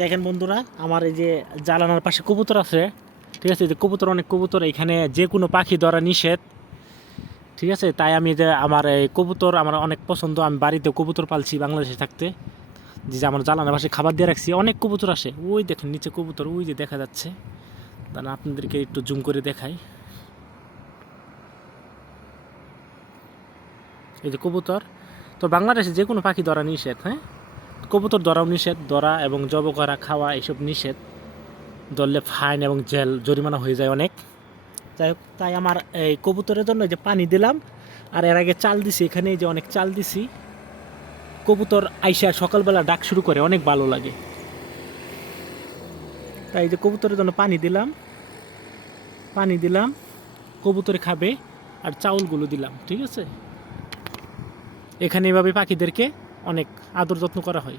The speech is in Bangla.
দেখেন বন্ধুরা, আমার এই যে জালানার পাশে কবুতর আছে, ঠিক আছে? যে কবুতর, অনেক কবুতর, এখানে যে কোনো পাখি ধরা নিষেধ, ঠিক আছে? তাই আমি যে আমার এই কবুতর, আমার অনেক পছন্দ, আমি বাড়িতে কবুতর পালছি বাংলাদেশে থাকতে। যে আমার জালানার পাশে খাবার দিয়ে রাখছি, অনেক কবুতর আসে। ওই দেখেন নিচে কবুতর, ওই যে দেখা যাচ্ছে। তাহলে আপনাদেরকে একটু জুম করে দেখাই। এই যে কবুতর, তো বাংলাদেশে যে কোনো পাখি ধরা নিষেধ হ্যাঁ? কবুতর ধরাও নিষেধ, ধরা এবং জব করা, খাওয়া এসব নিষেধ। ধরলে ফাইন এবং জেল, জরিমানা হয়ে যায় অনেক। যাই হোক, তাই আমার এই কবুতরের জন্য যে পানি দিলাম, আর এর আগে চাল দিছি, এখানে যে অনেক চাল দিছি। কবুতর আইসা সকালবেলা ডাক শুরু করে, অনেক ভালো লাগে। তাই যে কবুতরের জন্য পানি দিলাম পানি দিলাম, কবুতরে খাবে, আর চাউলগুলো দিলাম, ঠিক আছে? এখানে এভাবে পাখিদেরকে অনেক আদর যত্ন করা হয়।